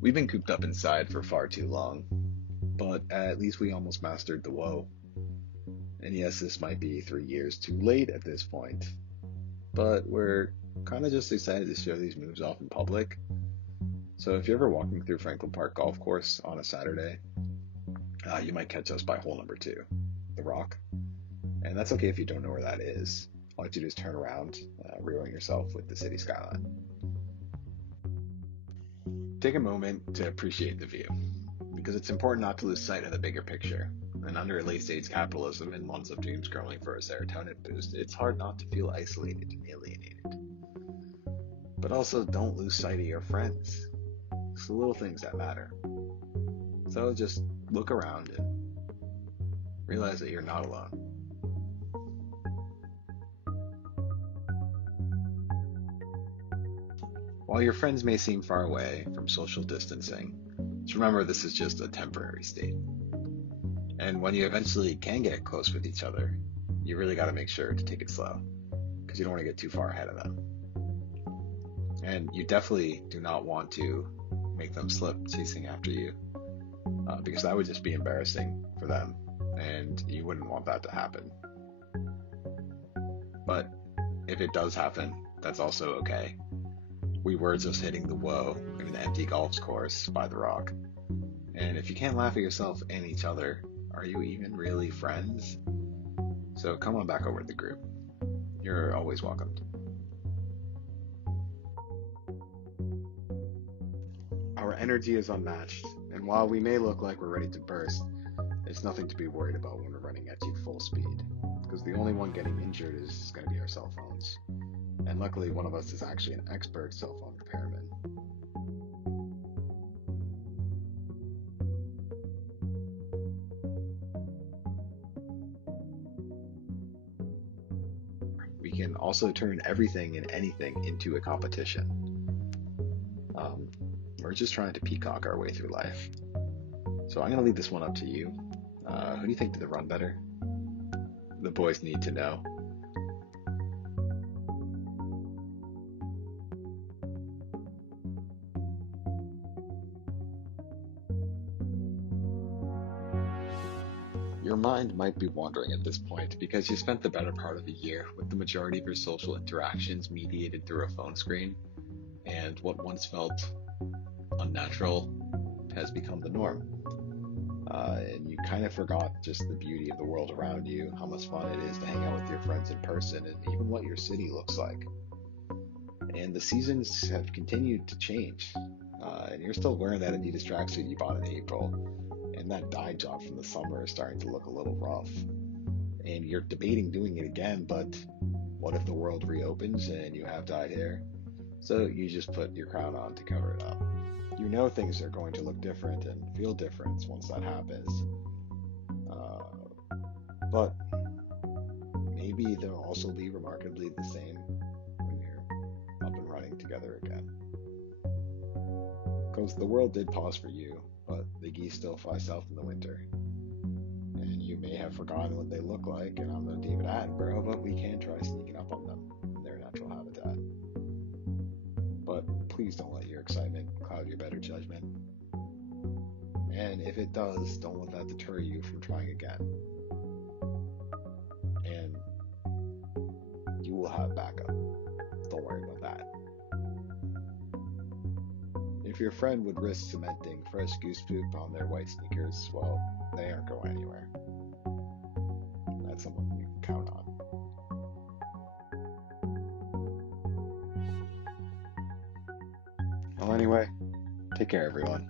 We've been cooped up inside for far too long, but at least we almost mastered the woe. And yes, this might be 3 years too late at this point, but we're kind of just excited to show these moves off in public. So if you're ever walking through Franklin Park Golf Course on a Saturday, you might catch us by hole number two, the Rock. And that's okay if you don't know where that is. All you have to do is turn around, reeling yourself with the city skyline. Take a moment to appreciate the view, because it's important not to lose sight of the bigger picture. And under late stage capitalism and months of doom scrolling for a serotonin boost, it's hard not to feel isolated and alienated. But also, don't lose sight of your friends. It's the little things that matter. So just look around and realize that you're not alone. While your friends may seem far away from social distancing, just remember this is just a temporary state. And when you eventually can get close with each other, you really got to make sure to take it slow because you don't want to get too far ahead of them. And you definitely do not want to make them slip chasing after you because that would just be embarrassing for them and you wouldn't want that to happen. But if it does happen, that's also okay. We were just hitting the woe in an empty golf course by the Rock. And if you can't laugh at yourself and each other, are you even really friends? So come on back over to the group. You're always welcomed. Our energy is unmatched, and while we may look like we're ready to burst, it's nothing to be worried about when we're running at you full speed. Because the only one getting injured is going to be our cell phones. And luckily, one of us is actually an expert cell phone repairman. We can also turn everything and anything into a competition. Um, we're just trying to peacock our way through life. So I'm going to leave this one up to you. Who do you think did the run better? The boys need to know. Your mind might be wandering at this point because you spent the better part of a year with the majority of your social interactions mediated through a phone screen, and what once felt unnatural has become the norm. And you kind of forgot just the beauty of the world around you, how much fun it is to hang out with your friends in person, and even what your city looks like. And the seasons have continued to change, and you're still wearing that Adidas tracksuit you bought in April, and that dye job from the summer is starting to look a little rough. And you're debating doing it again, but what if the world reopens and you have dyed hair? So you just put your crown on to cover it up. You know things are going to look different and feel different once that happens. But maybe they'll also be remarkably the same when you're up and running together again. Because the world did pause for you, but the geese still fly south in the winter. And you may have forgotten what they look like, and I'm no David Attenborough, but we can try sneaking up on them in their natural habitat. But please don't let your excitement cloud your better judgment. And if it does, don't let that deter you from trying again. And you will have backup. Don't worry about that. If your friend would risk cementing fresh goose poop on their white sneakers, well, they aren't going anywhere. That's someone you can count on. Well, anyway, take care, everyone.